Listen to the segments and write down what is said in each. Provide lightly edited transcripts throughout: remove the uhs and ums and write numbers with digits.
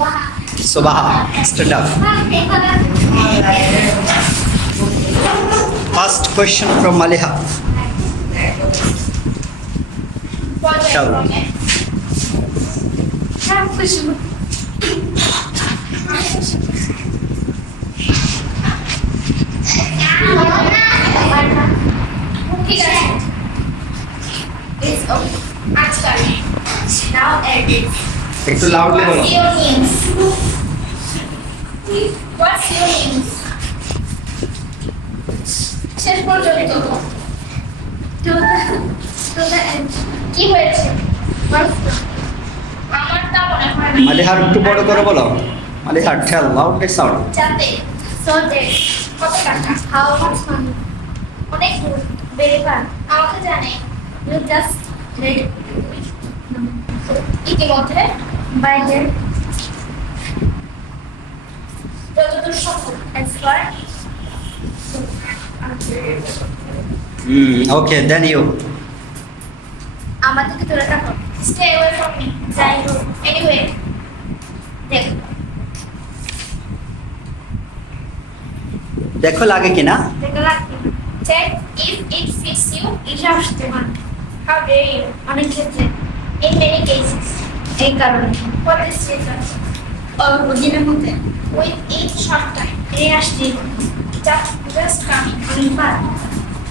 Subaha, stand up. First question from Maliha. Shall Now edit. একটু লাউডলি বলো। What's your names? What's your names? শেষ পর্যন্ত to the end. কি হয়েছে? আমারটা মনে হয় না। মালিহার একটু বড় করে বলো। মালিহার tell loudly sound. যাতে so that কত টাকা? How much money? অনেক দূর বেরিবান আমাকে জানে you just read ইতিমধ্যে বাইরে যতদূর সম্ভব as far Okay, then you. আমাদেরকে তোরা টাকা stay away from me যাই হোক anyway দেখ দেখো লাগে কিনা? দেখো লাগবে check if it fits you এটা আসতে পারে how dare you অনেক ক্ষেত্রে in many cases এই কারণে for this reason দিনের মধ্যে with each short time এই আসছে just coming অনেকবার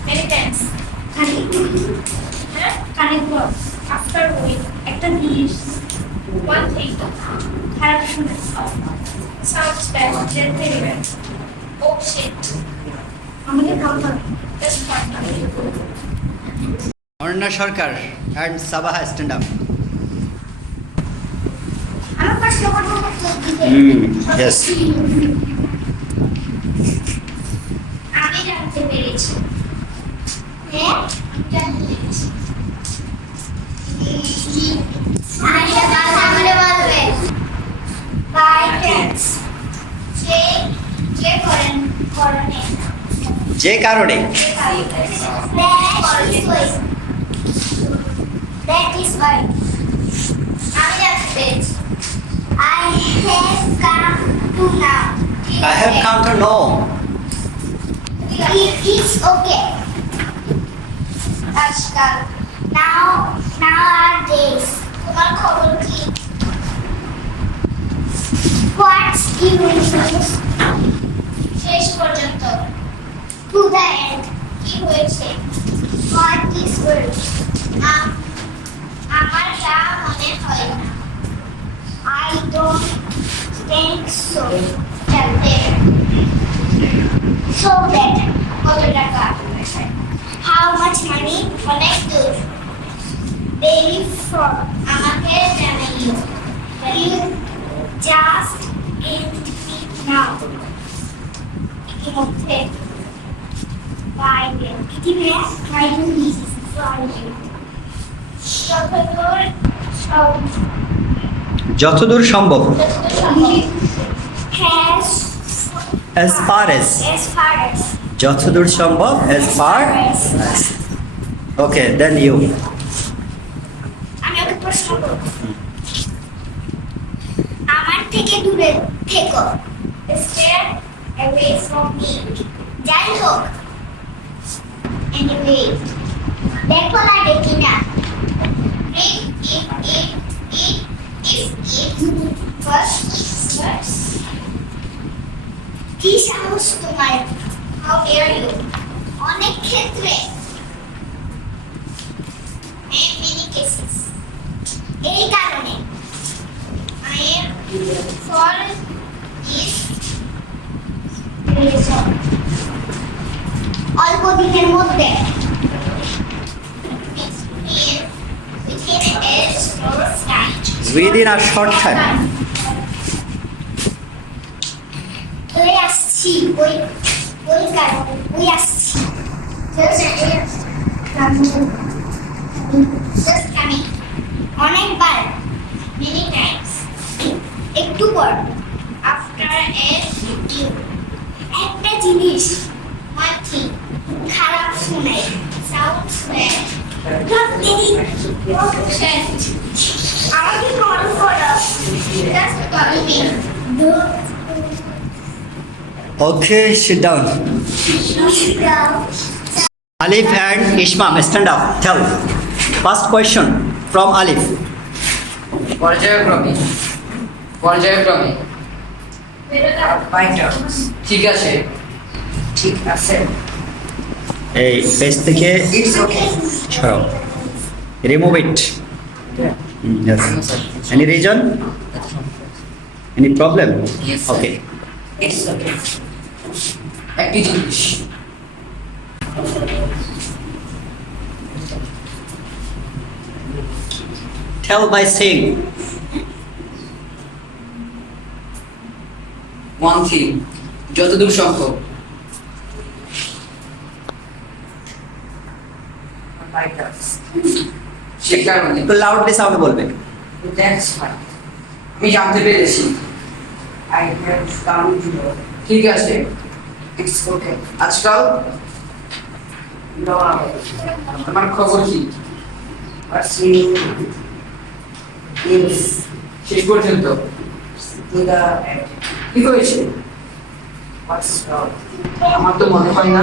many times খানিকবার after with একটা জিনিস one thing খারাপ শুনে sounds bad very bad oh shit আমাকে counter just partner Arna Sarkar and Sabaha stand up. আমার পাশে Yes. আমি জানতে পেরেছি হ্যাঁ জানতে পেরেছি আচ্ছা বাবা আমারে বলবে বাই টেন্স যে করেন করণে যে কারণে that is why আমি জানতে পেরেছি I have come to know. I have come to know. It is okay. Ashkal. Nowadays. তোমার খবর কি? What's your news? শেষ পর্যন্ত. To the end. কি হয়েছে? What is world? আমার যা মনে হয় না. I don't think so. So that কত টাকা? How much money? অনেক দূর. Very far. আমাকে জানাইও. You just end me now. ইতিমধ্যে বাইরে. বাইরে যতদূর সম্ভব as far as যতদূর সম্ভব as far as okay then you আমি ওকে প্রশ্ন করব আমার থেকে দূরে থেকো stay away from me যাই হোক anyway দেখো লাগে কিনা কি সাহস তোমার how dare you অনেক ক্ষেত্রে in many cases এই কারণে I am for this reason অল্প দিনের মধ্যে within a short time ওই আসছি ওই কারণে ওই আসছি just coming অনেকবার many times একটু পর after a you একটা জিনিস one thing খারাপ শোনায় sounds bad আমাকে কল করো just call me Okay, sit down. Alif and Ishmam, stand up. Tell. First question from Alif. পর্যায়ক্রমে পর্যায়ক্রমে ঠিক আছে ঠিক আছে এই পেজ থেকে ইটস ওকে সরাও। Remove it. Yes. Any reason? Any problem? Yes, sir. Okay. It's okay একটি জিনিস Tell by saying. One thing যতদূর সম্ভব সে কারণে একটু লাউডলি সাউন্ড বলবে। দ্যাটস ফাইন আমি জানতে পেরেছি I have come to know ঠিক আছে ইটস ওকে আজকাল নো আমার খবর কি হোয়াটস ইউ ইজ শেষ পর্যন্ত টু দ্য কি হয়েছে হোয়াটস রং আমার তো মনে হয় না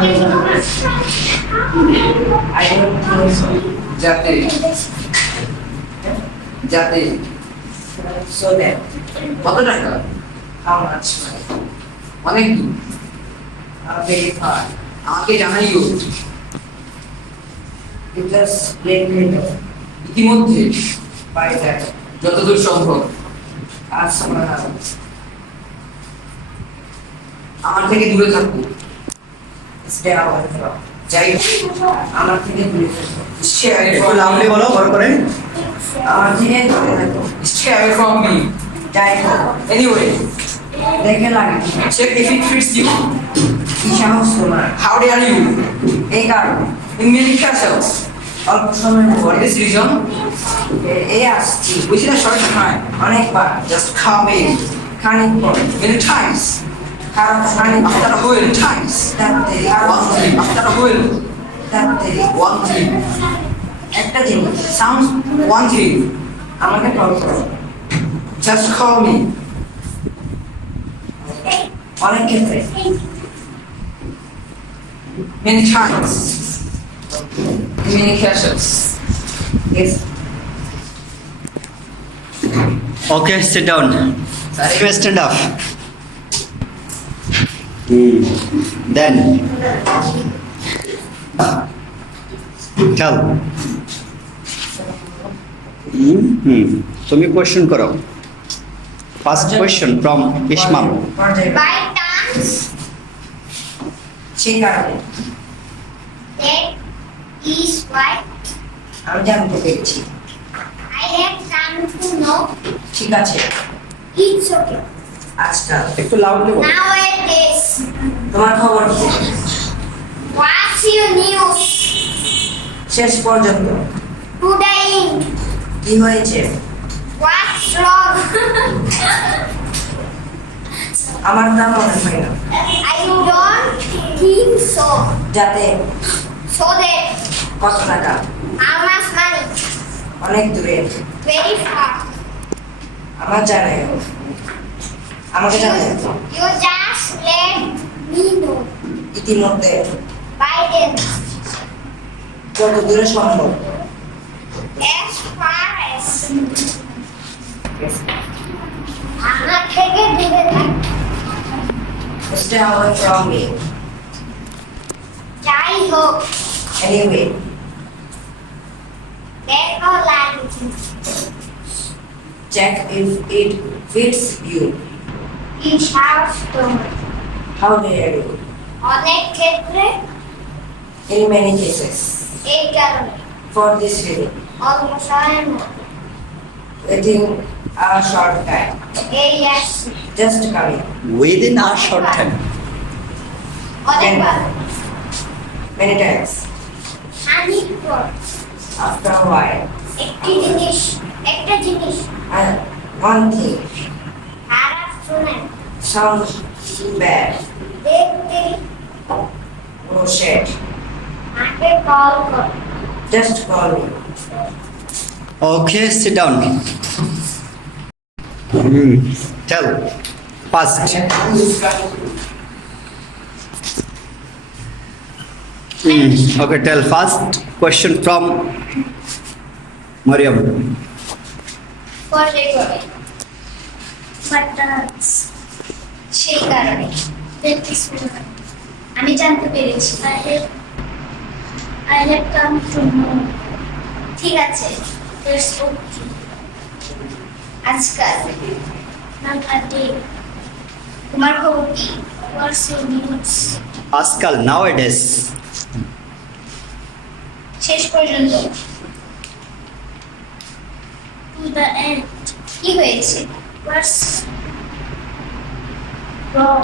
আই ডোন্ট থিংক সো যাতে যাতে সো দ্যাট কত টাকা হাউ মাচ অনেক দূর ভেরি ফার আমাকে জানাইও you just let me know ইতিমধ্যে বাই দ্যাট যতদূর সম্ভব আজ সামহাউ আমার থেকে দূরে থাকবো স্টে আওয়ার ফ্রম যাই হোক, আমার থেকে দূরে থাকো Stay away একটু from লাউডলি বলো বড় করে। আমার থেকে দূরে থাকো Stay away from me. যাই হোক Anyway, দেখে লাগে check if it fits you. কি সাহস তোমার How dare you? এই কারণে In many castles. অল্প সময়ের For পরে this reason, এই আসছি within a short time, অনেকবার just come in. খানিক পর Many times. কারণ খানিক After a while, times. তাড়াতাড়ি One thing. After a while, তাড়াতাড়ি one thing. একটা জিনিস Sounds one thing. আমাকে কল করো Just call me. অনেক ক্ষেত্রে Many times. In many castles. Yes. Okay, sit down. Sorry. Stand up. Then tell. তুমি কোয়েশ্চেন করো। First question from Ismam. পর্যায়ে বাই চান্স সেই কারণে that is why আমি জানতে পেরেছি I have come to know ঠিক আছে it's okay. আজকাল একটু লাউডলি বলো। Nowadays, তোমার খবর কি what's your news? শেষ পর্যন্ত Today, কি হয়েছে what's wrong? আমার তা মনে হয় না I don't think so. যাতে So that কত টাকা how much money? অনেক দূরে Very far. আমার জানে আমাকে জানে You just let me know. ইতিমধ্যে By then, যত দূরে সম্ভব as far as আমার থেকে দূরে থাক stay away from me যাই হোক anyway দেখো লাগছে check if it fits you কি সাহস তোমার how dare you অনেক ক্ষেত্রে in many cases এই কারণে for this reason অল্প সময়ের মধ্যে within a short time এই আসছে just coming Within a short time. অনেকবার many times খানিক পর after a while একটা জিনিস and one thing খারাপ শুনে sounds bad দেখতে no shit আমাকে কল কর just call me Okay, sit down. Tell. First. Okay, tell first question from Mariam. পরে করে বাট সেই কারণে আমি জানতে পেরেছি I have come to know ঠিক আছে ইটস ওকে আজকাল তোমার খবর কি what's your news Askal, nowadays. শেষ পর্যন্ত টু দ্য এন্ড কি হয়েছে হোয়াটস রং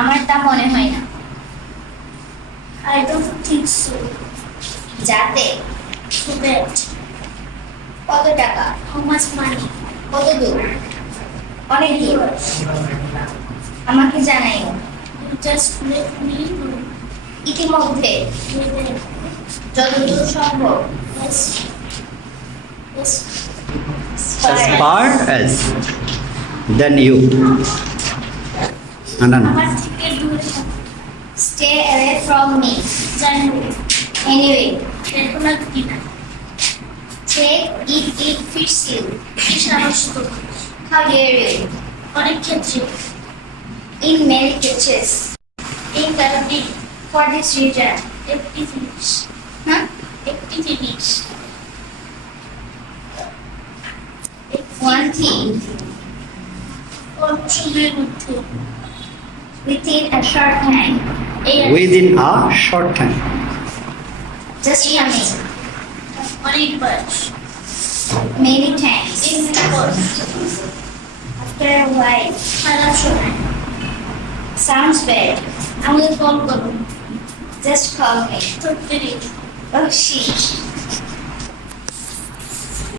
আমার তা মনে হয় না আই ডোন্ট থিংক সো যাতে টু দ্যাট কত টাকা হাউ মাচ মানি কত দূর অনেক দূর আমাকে জানাইও জাস্ট লেট মি নো ইতিমধ্যে যতদূর সম্ভব As far as. Then you. Anand. আমার থেকে দূরে স্টে অ্যাওয়ে ফ্রম মি জানি এনিওয়ে দেখুন না কি না চেক ইট ফিটস ইউ কি সাহস তো হাউ ডিয়ার ইউ অনেক ক্ষেত্রে ইন মেনি কেসেস এই কারণে ফর দিস রিজন একটি জিনিস একটি জিনিস one thing সময়ের মধ্যে within a short time Within a short time. just coming অনেকবার many times after a while খারাপ সময় sounds bad আমাকে কল করুন just call me oh shit